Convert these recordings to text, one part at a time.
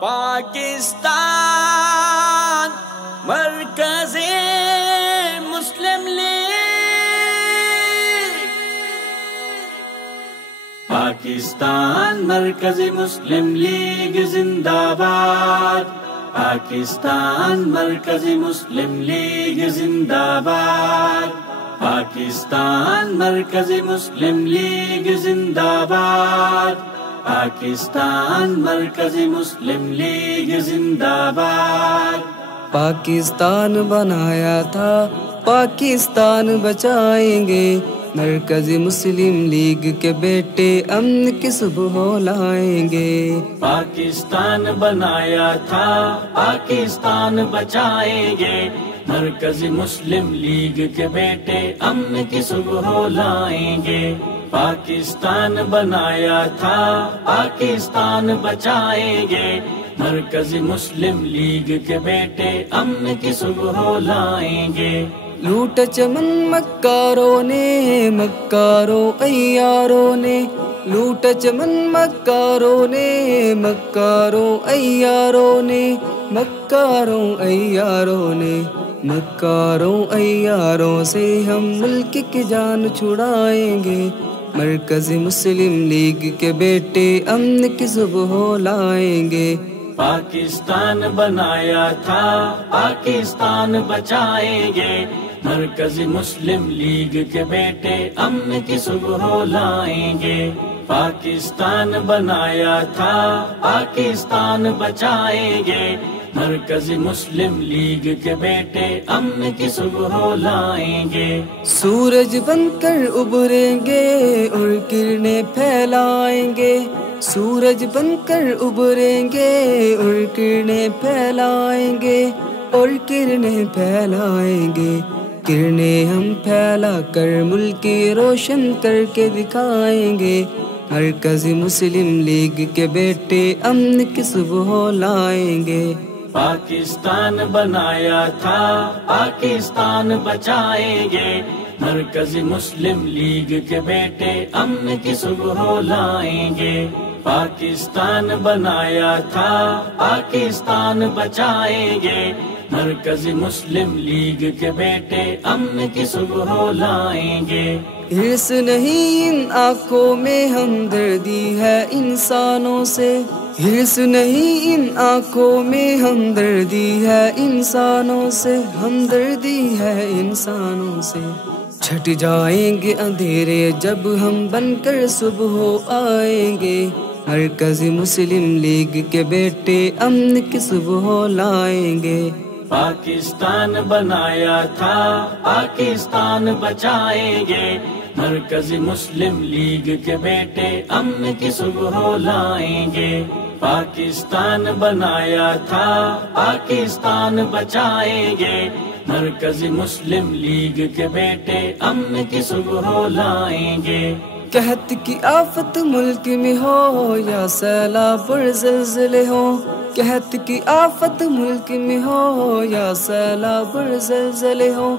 پاکستان مرکز مسلم لیگ، پاکستان مرکز مسلم لیگ زندہ باد، پاکستان مرکز مسلم لیگ زندہ باد، پاکستان مرکز مسلم لیگ زندہ باد، پاکستان مرکز مسلم لیگ زندہ باد۔ پاکستان بنایا تھا، پاکستان بچائیں گے، مرکز مسلم لیگ کے بیٹے امن کی صبح لائیں گے۔ پاکستان بنایا تھا، پاکستان بچائیں گے، مرکز مسلم لیگ کے بیٹے امن کی صبح لائیں گے۔ پاکستان بنایا تھا، پاکستان بچائیں گے، مرکز مسلم لیگ کے بیٹے امن کی صبح لائیں گے۔ لوٹ چمن مکاروں نے، مکاروں عیاروں نے، لوٹ چمن مکاروں نے، مکاروں عیاروں نے، مکاروں عیاروں نے، مکاروں عیاروں سے ہم ملک کی جان چھڑائیں گے، مرکز مسلم لیگ کے بیٹے امن کی صبح لائیں گے۔ پاکستان بنایا تھا، پاکستان بچائیں گے، مرکز مسلم لیگ کے بیٹے امن کی صبح لائیں گے۔ پاکستان بنایا تھا، پاکستان بچائیں گے، مرکز مسلم لیگ کے بیٹے امن کی صبح لائیں گے۔ سورج بن کر ابھریں گے اور کرنیں پھیلائیں گے، سورج بن کر ابھریں گے اور کرنیں پھیلائیں گے، اور کرنیں پھیلائیں گے، کرنیں ہم پھیلا کر ملک روشن کر کے دکھائیں گے، مرکز مسلم لیگ کے بیٹے امن کی صبح لائیں گے۔ پاکستان بنایا تھا، پاکستان بچائیں گے، مرکز مسلم لیگ کے بیٹے امن کی صبح لائیں گے۔ پاکستان بنایا تھا، پاکستان بچائیں گے، مرکز مسلم لیگ کے بیٹے امن کی صبح لائیں گے۔ ہرس نہیں ان آنکھوں میں ہمدردی ہے انسانوں سے، ہرس نہیں ان آنکھوں میں ہمدردی ہے انسانوں سے، ہمدردی ہے انسانوں سے۔ چھٹ جائیں گے اندھیرے جب ہم بن کر صبح آئیں گے، مرکز مسلم لیگ کے بیٹے امن کی صبح لائیں گے۔ پاکستان بنایا تھا، پاکستان بچائیں گے، مرکز مسلم لیگ کے بیٹے امن کی صبح لائیں گے۔ پاکستان بنایا تھا، پاکستان بچائیں گے، مرکز مسلم لیگ کے بیٹے امن کی صبح لائیں گے۔ قحط کی آفت ملک میں ہو یا سیلاب اور زلزلے ہو، قحط کی آفت ملک میں ہو یا سیلاب اور زلزلے ہو،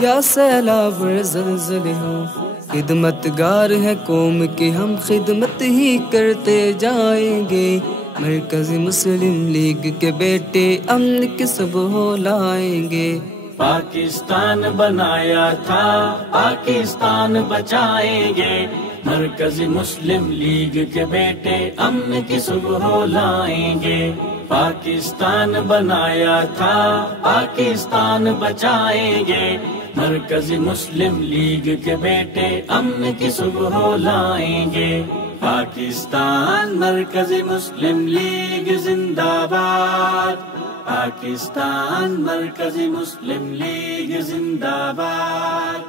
یا سیلاب اور زلزلے ہو، خدمت گار ہے قوم کی ہم خدمت ہی کرتے جائیں گے، مرکز مسلم لیگ کے بیٹے امن کی صبح لائیں گے۔ پاکستان بنایا تھا، پاکستان بچائیں گے، مرکز مسلم لیگ کے بیٹے امن کی صبح لائیں گے۔ پاکستان بنایا تھا، پاکستان بچائیں گے، مرکز مسلم لیگ کے بیٹے امن کی صبح لائیں گے۔ پاکستان مرکز مسلم لیگ زندہ باد، پاکستان مرکز مسلم لیگ زندہ باد،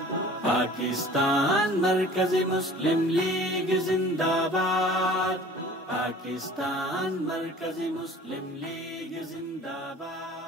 پاکستان مرکز مسلم لیگ زندہ باد، پاکستان مرکز مسلم لیگ زندہ باد۔